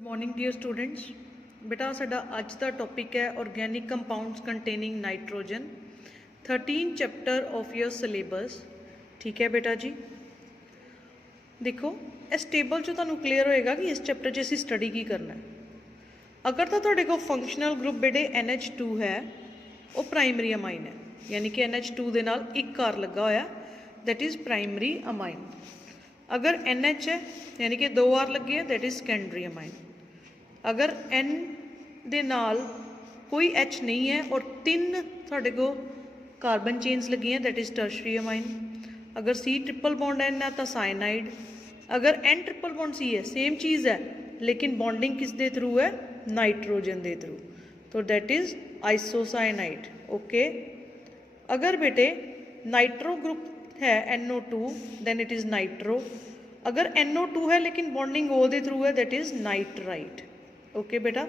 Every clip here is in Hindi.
Good morning dear students. बेटा साडा अज का टॉपिक है organic compounds containing nitrogen 13 chapter of your syllabus. ठीक है बेटा जी, देखो इस टेबल चो तुहानू क्लीयर होएगा कि इस चैप्टर च असीं स्टडी की करना है। अगर तो तुहाडे कोल फंक्शनल ग्रुप बेटे NH2 है वो प्राइमरी अमाइन है, यानी कि NH2 दे नाल एक कार लगा होया दैट इज़ प्राइमरी अमाइन। अगर NH है यानी कि 2 R लगे है दैट इज़ सेकेंडरी अमाइन। अगर N दे नाल कोई H नहीं है और 3 तुहाडे को कार्बन चेन्स लगी हैं दैट इज़ टर्शरी अमाइन। अगर C ट्रिपल बॉन्ड N है तो साइनाइड। अगर N ट्रिपल बॉन्ड C है सेम चीज़ है लेकिन बॉन्डिंग किस दे थ्रू है, नाइट्रोजन दे थ्रू, तो दैट इज़ आइसोसाइनाइड। ओके, अगर बेटे नाइट्रो ग्रुप है NO2 then it is nitro. अगर NO2 है लेकिन बॉन्डिंग O दे थ्रू है दैट इज़ नाइट्राइट। ओके बेटा,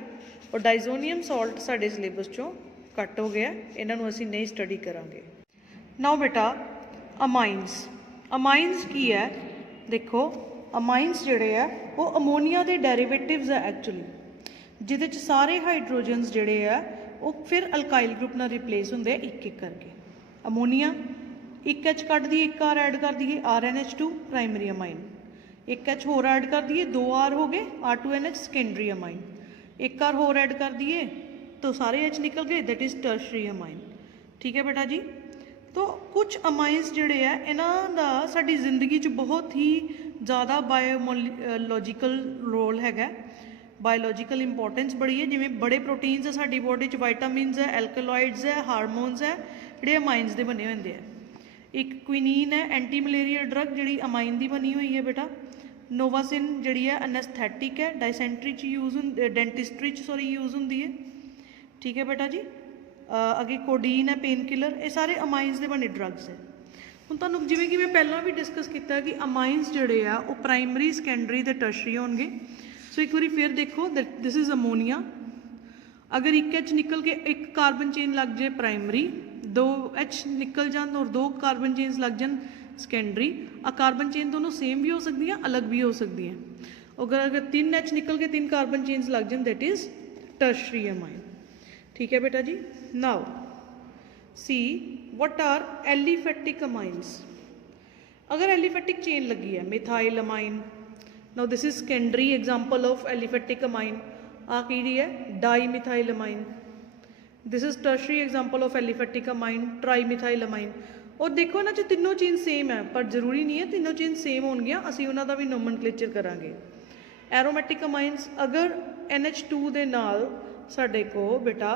और डाइजोनियम सॉल्ट साडे सिलेबस चों कट हो गया, इन्हों असीं नहीं स्टडी करांगे। नाउ बेटा अमाइनस, अमाइनस की है, देखो अमाइनस जिहड़े है वो अमोनीआ के डेरीवेटिव्स है एक्चुअली, जिहदे च सारे हाइड्रोजनस जिहड़े है वो फिर अल्काइल ग्रुप नाल रिप्लेस होंदे एक एक करके। अमोनीआ एक H कट दिए एक R ऐड कर दिए RNH2 प्राइमरी अमाइन, एक H होर ऐड कर दिए 2 R हो गए R2NH सेकेंडरी अमाइन, एक R होर ऐड कर दिए तो सारे H निकल गए दैट इज़ टर्शरी अमाइन। ठीक है बेटा जी, तो कुछ अमाइनस जिहड़े है इन्हां दा साडी जिंदगी च बहुत ही ज़्यादा बायोलॉजिकल रोल हैगा, बायोलॉजिकल इंपॉर्टेंस बड़ी है। जिवें बड़े प्रोटीन्स है साडी बॉडी च, वाइटामिनस है, एल्कलॉइड्स है, हारमोन्स है, जिहड़े अमाइनस दे बने होंदे हैं। एक क्विनीन है एंटी मलेरियल ड्रग जिहड़ी अमाइन दी बनी हुई है बेटा। नोवासिन जिहड़ी है एनेस्थेटिक है, डायसेंट्री च यूज़ डेंटिस्ट्री च यूज़ होंदी है। ठीक है बेटा जी, अगे कोडीन है पेन किलर, ये सारे अमाइनस दे बने ड्रग्स है। हुण तुहानूं जिवें कि मैं पहलां भी डिस्कस किया कि अमाइनस जिहड़े आ वो प्राइमरी सेकेंडरी ते टर्शरी होणगे। सो एक बारी फिर देखो दिस इज़ अमोनीआ। अगर एक H निकल के एक कार्बन चेन लग जाए प्राइमरी, 2 H निकल जान और 2 कार्बन चेन्स लग जान सेकेंडरी। कार्बन चेन दोनों सेम भी हो सकती हैं अलग भी हो सकती हैं। अगर 3 H निकल के 3 कार्बन चेन्स लग जान दैट इज़ टर्शरी अमाइन। ठीक है बेटा जी, now see what are aliphatic amines. अगर एलिफेटिक चेन लगी है methyl amine, now this is secondary example of aliphatic amine. आ की है di methyl amine. This is tertiary example of aliphatic amine, tri methyl amine. और देखो ना जो तीनों चेन सेम है पर जरूरी नहीं है तीनों चेन सेम होणगियां, असीं उन्हां दा भी नोमनक्लेचर करांगे। एरोमैटिक अमाइनस, अगर NH2 दे नाल साडे को बेटा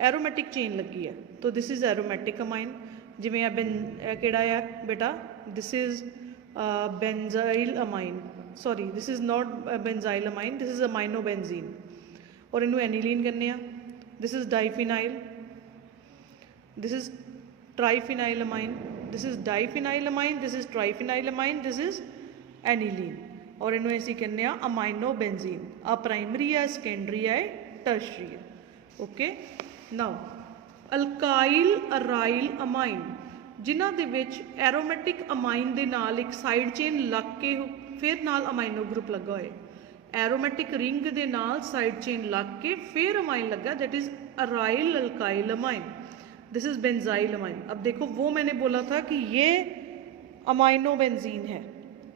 एरोमैटिक चेन लगी है तो दिस इज़ एरोमैटिक अमाइन। जिवें किहड़ा है बेटा, this is benzyl amine, sorry this is not benzyl amine, this is amino benzene, और इनू एनिलीन कहने आ। This is diphenyl, this is triphenyl amine, this is diphenyl amine, this is triphenyl amine, this is aniline, और इनू असीं कहने आ अमाइनो बेंजीन। आ प्राइमरी है, सेकेंडरी है, टर्शरी है। Okay, now alkyl aryl amine, जिन्हां दे विच एरोमैटिक अमाइन दे नाल एक साइड चेन लग के फिर नाल अमाइनो ग्रुप लगा होए। एरोमैटिक रिंग दे नाल साइड चेन लग के फिर अमाइन लगा that is aryl alkyl amine. This is benzyl amine. अब देखो वो मैंने बोला था कि ये अमाइनो बेंजीन है,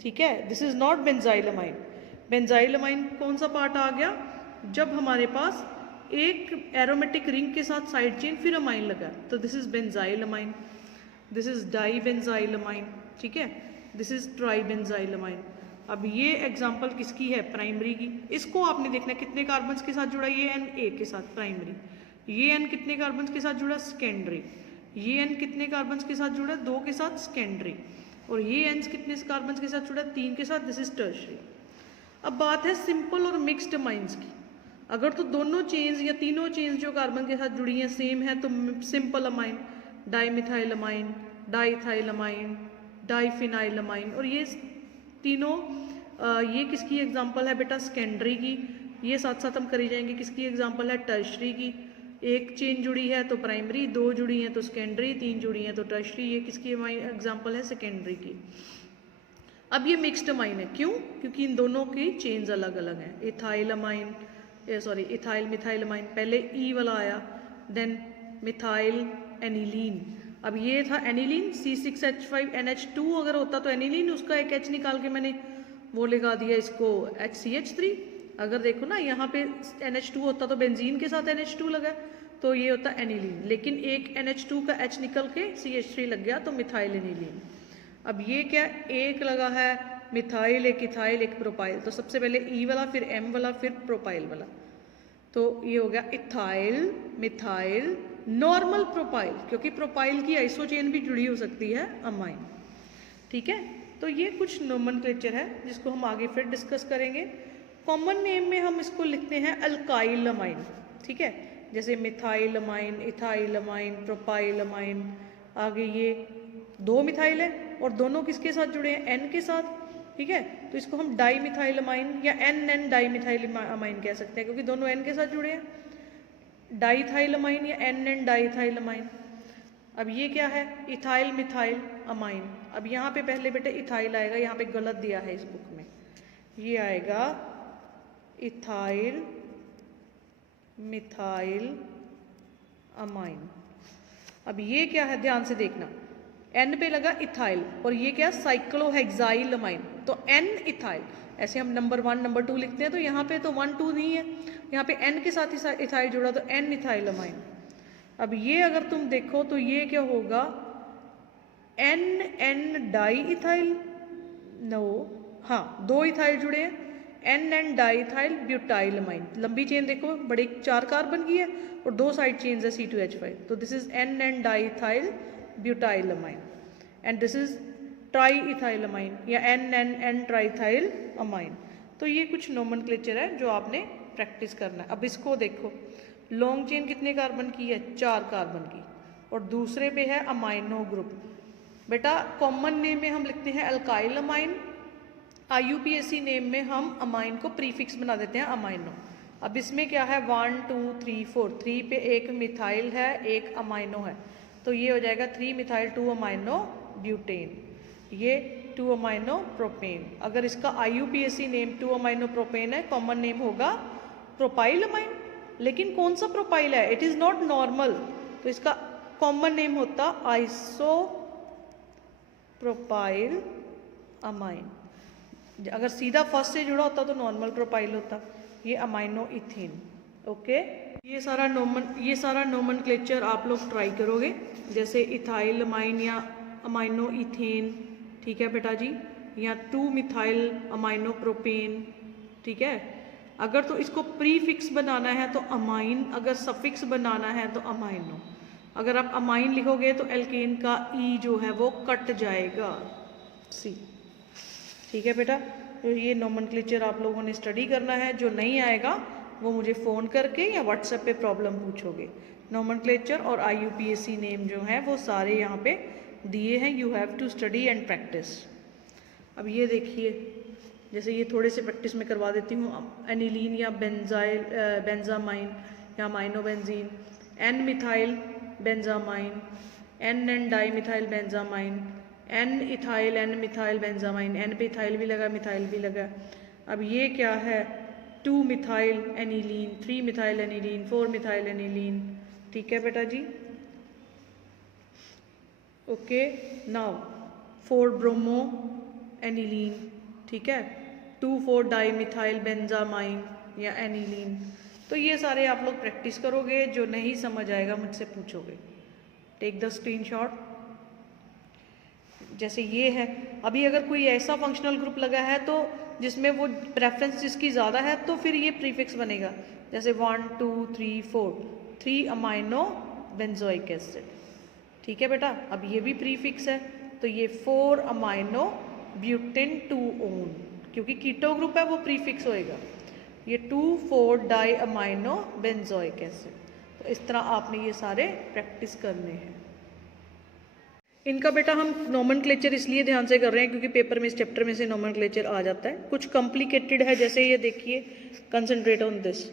ठीक है, this is not benzyl amine. Benzyl amine कौन सा पार्ट आ गया, जब हमारे पास एक एरोमेटिक रिंग के साथ साइड चेन फिर अमाइन लगा, तो this is benzyl amine. This is di benzyl amine. ठीक है, this is tri benzyl amine. अब ये एग्जांपल किसकी है, प्राइमरी की। इसको आपने देखना है कितने कार्बन्स के साथ जुड़ा, ये N A के साथ प्राइमरी, ये N कितने कार्बन्स के साथ जुड़ा, सेकेंडरी, ये N कितने कार्बन्स के साथ जुड़ा, 2 के साथ सेकेंडरी, और ये N कितने कार्बन्स के साथ जुड़ा, 3 के साथ, दिस इज़ टर्शरी। अब बात है सिंपल और मिक्स्ड अमाइंस की। अगर तो दोनों चेन्स या तीनों चेन्स जो कार्बन के साथ जुड़ी हैं सेम है तो simple amine, dimethyl amine, diethyl amine, diphenyl amine, और ये तीनों ये किसकी एग्जांपल है बेटा, सेकेंडरी की। ये साथ साथ हम करी जाएंगे, किसकी एग्जांपल है, टर्शरी की। एक चेन जुड़ी है तो प्राइमरी, 2 जुड़ी हैं तो सेकेंडरी, 3 जुड़ी हैं तो टर्शरी। ये किसकी एग्जांपल है, सेकेंडरी की। अब ये मिक्स्ड अमाइन है, क्यों? क्योंकि इन दोनों की चेन्स अलग अलग हैं। Ethyl amine, sorry ethyl methyl amine, पहले ई वाला आया, देन मिथाइल एनिलीन। अब ये था एनिलीन, C6H5NH2 अगर होता तो एनिलीन, उसका एक H निकाल के मैंने वो लगा दिया इसको HCH3। अगर देखो ना यहाँ पे NH2 होता तो बेंजीन के साथ NH2 लगा, तो ये होता एनिलीन, लेकिन एक NH2 का H निकल के CH3 लग गया तो मिथाइल एनिलीन। अब ये क्या, एक लगा है मिथाइल, एक इथाइल, एक प्रोपाइल, तो सबसे पहले ई वाला, फिर एम वाला, फिर प्रोपाइल वाला, तो ये हो गया इथाइल मिथाइल नॉर्मल प्रोपाइल, क्योंकि प्रोपाइल की आइसोचेन भी जुड़ी हो सकती है अमाइन। ठीक है, तो ये कुछ नोमेनक्लेचर है जिसको हम आगे फिर डिस्कस करेंगे। कॉमन नेम में हम इसको लिखते हैं अल्काइल अमाइन। ठीक है, जैसे methyl amine, ethyl amine, propyl amine. आगे ये 2 मिथाइल है और दोनों किसके साथ जुड़े हैं, एन के साथ। ठीक है, तो इसको हम डाई मिथाइल अमाइन या एन डाई मिथाइल अमाइन कह सकते हैं, क्योंकि दोनों एन के साथ जुड़े हैं। डाईथाइल अमाइन या एन डाईथाइल अमाइन। अब ये क्या है, इथाइल मिथाइल अमाइन। अब यहाँ पे पहले बेटे इथाइल आएगा, यहाँ पे गलत दिया है इस बुक में, ये आएगा इथाइल मिथाइल अमाइन। अब ये क्या है, ध्यान से देखना, एन पे लगा इथाइल और ये क्या, साइक्लोहेक्साइल अमाइन, तो एन इथाइल। ऐसे हम नंबर 1 नंबर 2 लिखते हैं, तो यहाँ पे तो 1 2 नहीं है, यहाँ पे एन के साथ इथाइल जुड़ा तो एन इथाइल अमाइन। अब ये अगर तुम देखो तो ये क्या होगा, एन डाई इथाइल, नो, हाँ 2 इथाइल जुड़े हैं, N di ethyl butyl amine. लंबी चेन देखो, बड़े 4 कार्बन की है और 2 साइड चेन्स है C2H5, तो this is N di ethyl butyl amine and this is tri ethyl amine या एन ट्राइथाइल अमाइन। तो ये कुछ नोमेनक्लेचर है जो आपने प्रैक्टिस करना है। अब इसको देखो, लॉन्ग चेन कितने कार्बन की है, 4 कार्बन की, और दूसरे पे है अमाइनो ग्रुप। बेटा कॉमन नेम में हम लिखते हैं अल्काइल अमाइन, IUPAC नेम में हम अमाइन को प्रीफिक्स बना देते हैं अमाइनो। अब इसमें क्या है, 1 2 3 4, 3 पे एक मिथाइल है, एक अमाइनो है, तो ये हो जाएगा 3 मिथाइल 2 अमाइनो ब्यूटेन, ये 2 अमाइनो प्रोपेन। अगर इसका IUPAC नेम 2 अमाइनो प्रोपेन है, कॉमन नेम होगा प्रोपाइल अमाइन। लेकिन कौन सा प्रोपाइल है, इट इज़ नॉट नॉर्मल, तो इसका कॉमन नेम होता आइसो प्रोपाइल अमाइन। अगर सीधा फर्स्ट से जुड़ा होता तो नॉर्मल प्रोपाइल होता, ये अमाइनो इथेन। ओके, ये सारा नोमेनक्लेचर आप लोग ट्राई करोगे, जैसे इथाइल अमाइन या अमाइनो इथेन, ठीक है बेटा जी, या 2 मिथाइल अमाइनो प्रोपेन। ठीक है, अगर तो इसको प्रीफिक्स बनाना है तो अमाइन, अगर सफिक्स बनाना है तो अमाइनो। अगर आप अमाइन लिखोगे तो एल्केन का ई जो है वो कट जाएगा, सी। ठीक है बेटा, तो ये नोमेनक्लेचर आप लोगों ने स्टडी करना है। जो नहीं आएगा वो मुझे फ़ोन करके या व्हाट्सएप पे प्रॉब्लम पूछोगे। नोमेनक्लेचर और IUPAC नेम जो है वो सारे यहाँ पे दिए हैं, you have to study and practice. अब ये देखिए, जैसे ये थोड़े से प्रैक्टिस में करवा देती हूँ। एनिलीन या बेंजामाइन या aminobenzene, N methyl benzamine, N di methyl benzamine, N ethyl N methyl benzamine, N पे इथाइल भी लगा मिथाइल भी लगा। अब ये क्या है, 2 methyl aniline, 3 methyl aniline, 4 methyl aniline. ठीक है बेटा जी, ओके। नाउ 4 ब्रोमो एनिलीन, ठीक है, 2,4 डाई मिथाइल बेंजामाइन या एनिलीन। तो ये सारे आप लोग प्रैक्टिस करोगे, जो नहीं समझ आएगा मुझसे पूछोगे। Take the screenshot. जैसे ये है, अभी अगर कोई ऐसा फंक्शनल ग्रुप लगा है तो जिसमें वो प्रेफरेंस जिसकी ज़्यादा है तो फिर ये प्रीफिक्स बनेगा, जैसे 1 2 3 4, 3 अमाइनो बेंजोइक एसिड। ठीक है बेटा, अब ये भी प्रीफिक्स है, तो ये 4 अमाइनो ब्यूटेन 2 ओन, क्योंकि कीटो ग्रुप है वो प्रीफिक्स होएगा। ये 2,4 डाई अमाइनो बेंजोइक एसिड। तो इस तरह आपने ये सारे प्रैक्टिस करने हैं। इनका बेटा हम नोमेनक्लेचर इसलिए ध्यान से कर रहे हैं क्योंकि पेपर में इस चैप्टर में से नोमेनक्लेचर आ जाता है। कुछ कॉम्प्लिकेटेड है, जैसे ये देखिए, कंसंट्रेट ऑन दिस।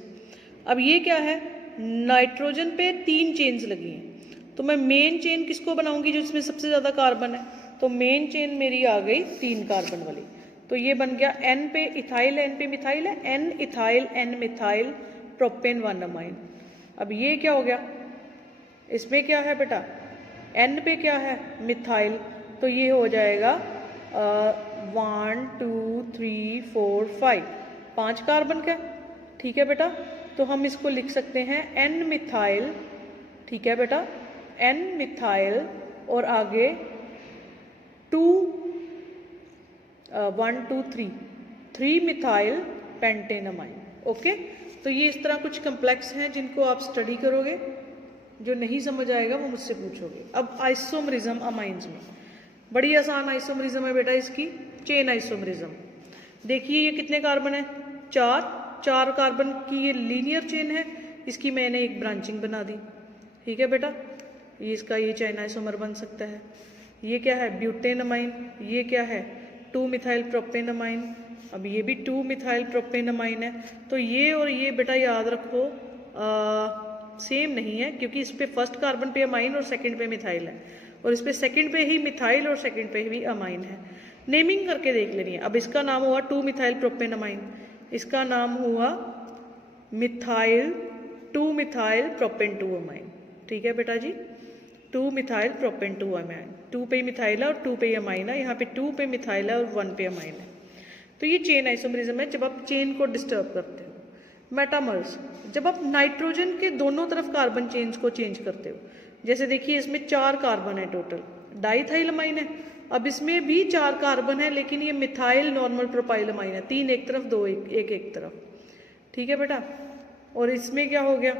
अब ये क्या है, नाइट्रोजन पे 3 चेन्स लगी हैं, तो मैं मेन चेन किसको बनाऊंगी, जिसमें सबसे ज़्यादा कार्बन है, तो मेन चेन मेरी आ गई 3 कार्बन वाली। तो ये बन गया N पे इथाइल है, N पे मिथाइल है, N ethyl N methyl propane 1 amine. अब ये क्या हो गया, इसमें क्या है बेटा, N पे क्या है मिथाइल, तो ये हो जाएगा 1 2 3 4 5, 5 कार्बन का। ठीक है बेटा, तो हम इसको लिख सकते हैं N मिथाइल। ठीक है बेटा, N मिथाइल और आगे 1 2 3 मिथाइल पेंटेनमाइन। ओके, तो ये इस तरह कुछ कम्प्लेक्स हैं जिनको आप स्टडी करोगे, जो नहीं समझ आएगा वो मुझसे पूछोगे। अब आइसोमरिज्म अमाइंस में बड़ी आसान आइसोमरिज्म है बेटा इसकी, चेन आइसोमरिज्म। देखिए ये कितने कार्बन है, 4 कार्बन की ये लीनियर चेन है, इसकी मैंने एक ब्रांचिंग बना दी। ठीक है बेटा, ये इसका ये चेन आइसोमर बन सकता है। ये क्या है ब्यूटेनमाइन, ये क्या है 2 मिथाइल प्रोपेनमाइन। अब ये भी 2 मिथाइल प्रोपेनमाइन है। तो ये और ये बेटा याद रखो सेम नहीं है, क्योंकि इस पे फर्स्ट कार्बन पे अमाइन और सेकंड पे मिथाइल है, और इस पे सेकंड पे ही मिथाइल और सेकंड पे भी अमाइन है। नेमिंग करके देख लेनी है। अब इसका नाम हुआ 2 मिथाइल प्रोपेनमाइन, इसका नाम हुआ मिथाइल 2 मिथाइल प्रोपेन 2 अमाइन। ठीक है बेटा जी, 2 मिथाइल प्रोपेन 2 अमाइन, 2 पे मिथाइल है और 2 पे अमाइन है, यहाँ पे 2 पे मिथाइल है और 1 पे अमाइन है। तो ये चेन आइसोमरिज्म है जब आप चेन को डिस्टर्ब करते हो। मेटामर्स, जब आप नाइट्रोजन के दोनों तरफ कार्बन चेन्स को चेंज करते हो। जैसे देखिए इसमें 4 कार्बन है टोटल, डाइथाइलमाइन है। अब इसमें भी 4 कार्बन है, लेकिन ये मिथाइल नॉर्मल प्रोपाइलमाइन है, 3 एक तरफ 2 एक तरफ। ठीक है बेटा, और इसमें क्या हो गया,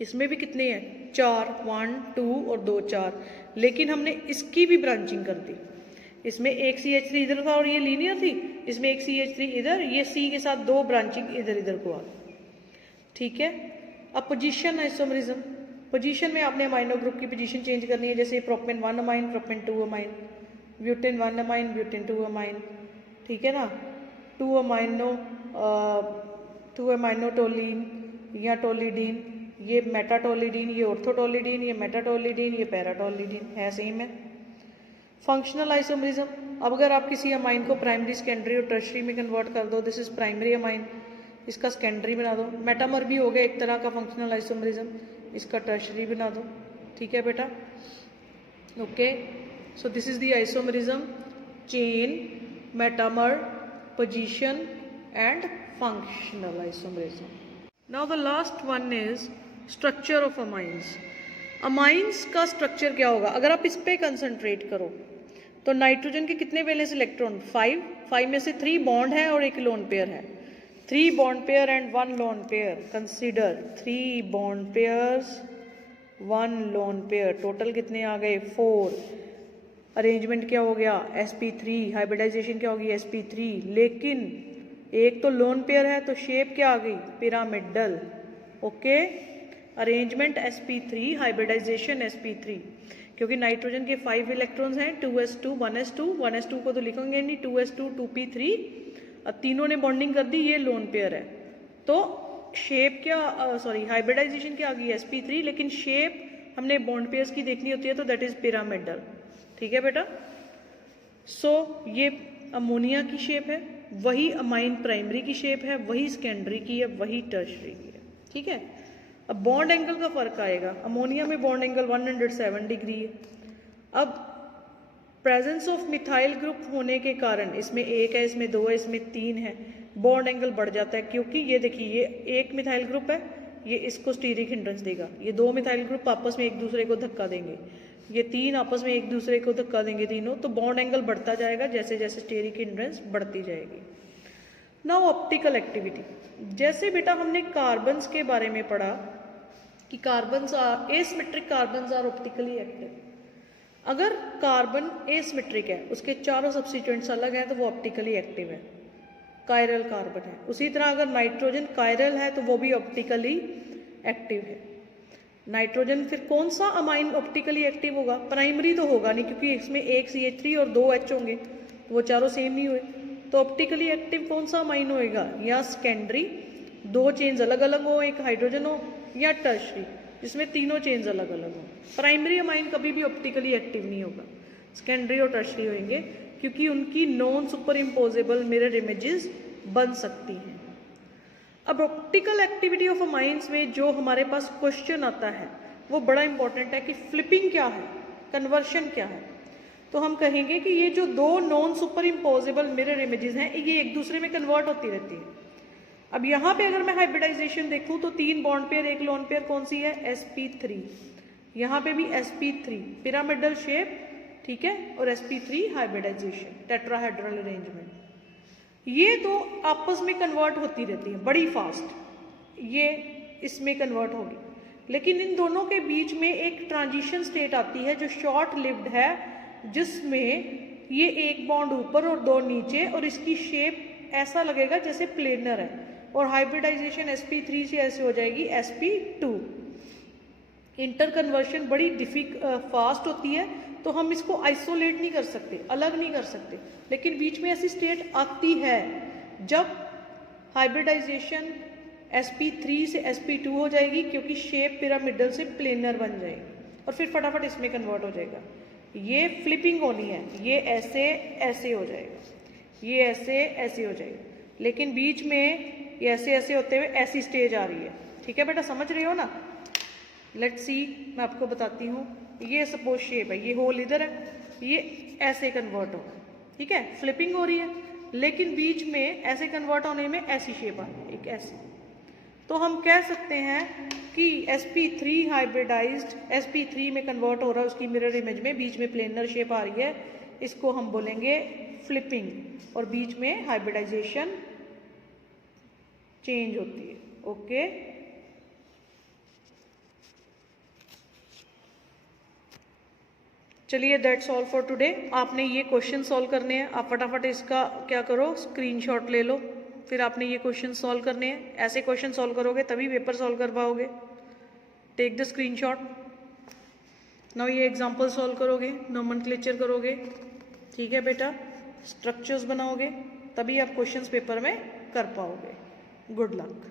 इसमें भी कितने हैं 4, 1 2 और 2 4, लेकिन हमने इसकी भी ब्रांचिंग कर दी। इसमें एक CH3 इधर था और ये लीनियर थी, इसमें एक CH3 इधर, ये C के साथ 2 ब्रांचिंग इधर इधर को आ गई। ठीक है, अब पोजीशन आइसोमरिज्म, पोजीशन में आपने अमाइनो ग्रुप की पोजीशन चेंज करनी है। जैसे propane 1 amine, propane 2 amine, butane 1 amine, butane 2 amine. ठीक है ना, 2 अमाइनो टोलीन या टोलीडीन, ये मेटाटोलीडीन, ये ऑर्थोटोलीडीन, ये मेटाटोलीडीन, ये पैराटोलीडीन है, सेम है। फंक्शनल आइसोमरिज्म, अब अगर आप किसी अमाइन को प्राइमरी, सेकेंडरी और टर्शरी में कन्वर्ट कर दो, दिस इज प्राइमरी अमाइन, इसका सेकेंडरी बना दो। मेटामर भी हो गया एक तरह का फंक्शनल आइसोमरिज्म, इसका टर्शरी बना दो। ठीक है बेटा, okay. So this is the isomerism, chain, metamer, position and functional isomerism. Now the last one is structure of amines. Amines का स्ट्रक्चर क्या होगा, अगर आप इस पे कंसंट्रेट करो तो नाइट्रोजन के कितने वैलेंस इलेक्ट्रॉन, 5 में से 3 बॉन्ड है और एक लोन पेयर है। 3 bond pair and 1 lone pair, consider 3 bond pairs 1 lone pair, total कितने आ गए 4। अरेंजमेंट क्या हो गया sp3, हाइब्रिडाइजेशन क्या होगी sp3, लेकिन एक तो लोन पेयर है तो शेप क्या आ गई pyramidal. Okay, arrangement sp3, hybridisation sp3, क्योंकि नाइट्रोजन के 5 इलेक्ट्रॉन्स हैं, 2s2 1s2, 1s2 को तो लिखेंगे नहीं, 2s2 2p3, अब तीनों ने बॉन्डिंग कर दी, ये लोन पेयर है। तो शेप क्या, सॉरी हाइब्रिडाइजेशन क्या आ गई sp3, लेकिन शेप हमने बॉन्ड पेयर्स की देखनी होती है, तो दैट इज पिरामिडल। ठीक है बेटा, सो ये अमोनिया की शेप है, वही अमाइन प्राइमरी की शेप है, वही सेकेंडरी की है, वही टर्शरी की है। ठीक है, अब बॉन्ड एंगल का फर्क आएगा, अमोनिया में बॉन्ड एंगल 107 डिग्री है। अब प्रेजेंस ऑफ मिथाइल ग्रुप होने के कारण, इसमें 1 है, इसमें 2 है, इसमें 3 है, बॉन्ड एंगल बढ़ जाता है, क्योंकि ये देखिए ये एक मिथाइल ग्रुप है, ये इसको स्टीरिक हिंड्रेंस देगा, ये 2 मिथाइल ग्रुप आपस में एक दूसरे को धक्का देंगे, ये 3 आपस में एक दूसरे को धक्का देंगे तीनों, तो बॉन्ड एंगल बढ़ता जाएगा जैसे जैसे स्टीरिक हिंड्रेंस बढ़ती जाएगी। नाउ ऑप्टिकल एक्टिविटी, जैसे बेटा हमने कार्बन्स के बारे में पढ़ा कि carbons are asymmetric, carbons are optically active. अगर कार्बन एसिमेट्रिक है, उसके चारों सब्स्टिट्यूएंट्स अलग हैं, तो वो ऑप्टिकली एक्टिव है, कायरल कार्बन है। उसी तरह अगर नाइट्रोजन कायरल है तो वो भी ऑप्टिकली एक्टिव है। नाइट्रोजन फिर कौन सा अमाइन ऑप्टिकली एक्टिव होगा, प्राइमरी तो होगा नहीं, क्योंकि इसमें एक CH3 और 2 H होंगे, तो वो चारों सेम नहीं हुए, तो ऑप्टिकली एक्टिव कौन सा अमाइन होएगा, या सेकेंडरी 2 चेन्स अलग अलग हो, एक हाइड्रोजन हो, या टर्शरी जिसमें तीनों चेन्स अलग अलग हो। प्राइमरी अमाइन कभी भी ऑप्टिकली एक्टिव नहीं होगा। सेकेंडरी और टर्शरी होंगे, क्योंकि उनकी non super imposable mirror images बन सकती हैं। अब ऑप्टिकल एक्टिविटी ऑफ माइंस में जो हमारे पास क्वेश्चन आता है वो बड़ा इंपॉर्टेंट है कि फ्लिपिंग क्या है, कन्वर्शन क्या है। तो हम कहेंगे कि ये जो दो non super imposable mirror images हैं ये एक दूसरे में कन्वर्ट होती रहती है। अब यहाँ पे अगर मैं हाइब्रिडाइजेशन देखूँ तो 3 बॉन्ड पेयर, 1 लोन पेयर कौन सी है, sp3। यहाँ पे भी sp3 पिरामिडल शेप, ठीक है, और sp3 हाइब्रिडाइजेशन, टेट्राहेड्रल अरेंजमेंट। ये दो आपस में कन्वर्ट होती रहती है बड़ी फास्ट, ये इसमें कन्वर्ट होगी, लेकिन इन दोनों के बीच में एक ट्रांजिशन स्टेट आती है जो शॉर्ट लिव्ड है, जिसमें ये 1 बॉन्ड ऊपर और 2 नीचे, और इसकी शेप ऐसा लगेगा जैसे प्लेनर है, और हाइब्रिडाइजेशन sp3 से ऐसे हो जाएगी sp2। इंटर कन्वर्शन बड़ी फास्ट होती है, तो हम इसको आइसोलेट नहीं कर सकते, अलग नहीं कर सकते, लेकिन बीच में ऐसी स्टेट आती है जब हाइब्रिडाइजेशन sp3 से sp2 हो जाएगी, क्योंकि शेप पिरामिडल से प्लेनर बन जाएगी और फिर फटाफट इसमें कन्वर्ट हो जाएगा। ये फ्लिपिंग होनी है, ये ऐसे ऐसे हो जाएगा, ये ऐसे ऐसे हो जाएगा, लेकिन बीच में ये ऐसे ऐसे होते हुए ऐसी स्टेज आ रही है। ठीक है बेटा, समझ रहे हो ना? लेट्स सी, मैं आपको बताती हूँ। ये सपोज शेप है, ये होल इधर है, ये ऐसे कन्वर्ट होगा, ठीक है, फ्लिपिंग हो रही है, लेकिन बीच में ऐसे कन्वर्ट होने में ऐसी शेप आ रही है, एक ऐसी। तो हम कह सकते हैं कि sp3 हाइब्रिडाइज्ड sp3 में कन्वर्ट हो रहा है उसकी मिरर इमेज में, बीच में प्लेनर शेप आ रही है, इसको हम बोलेंगे फ्लिपिंग, और बीच में हाइब्रिडाइजेशन चेंज होती है। ओके, चलिए दैट्स ऑल फॉर टुडे। आपने ये क्वेश्चन सॉल्व करने हैं, आप फटाफट इसका क्या करो, स्क्रीनशॉट ले लो, फिर आपने ये क्वेश्चन सॉल्व करने हैं। ऐसे क्वेश्चन सॉल्व करोगे तभी पेपर सॉल्व कर पाओगे। Take the screenshot. नाउ ये एग्जांपल सॉल्व करोगे, नोमेनक्लेचर करोगे, ठीक है बेटा, स्ट्रक्चर्स बनाओगे, तभी आप क्वेश्चंस पेपर में कर पाओगे। Good luck.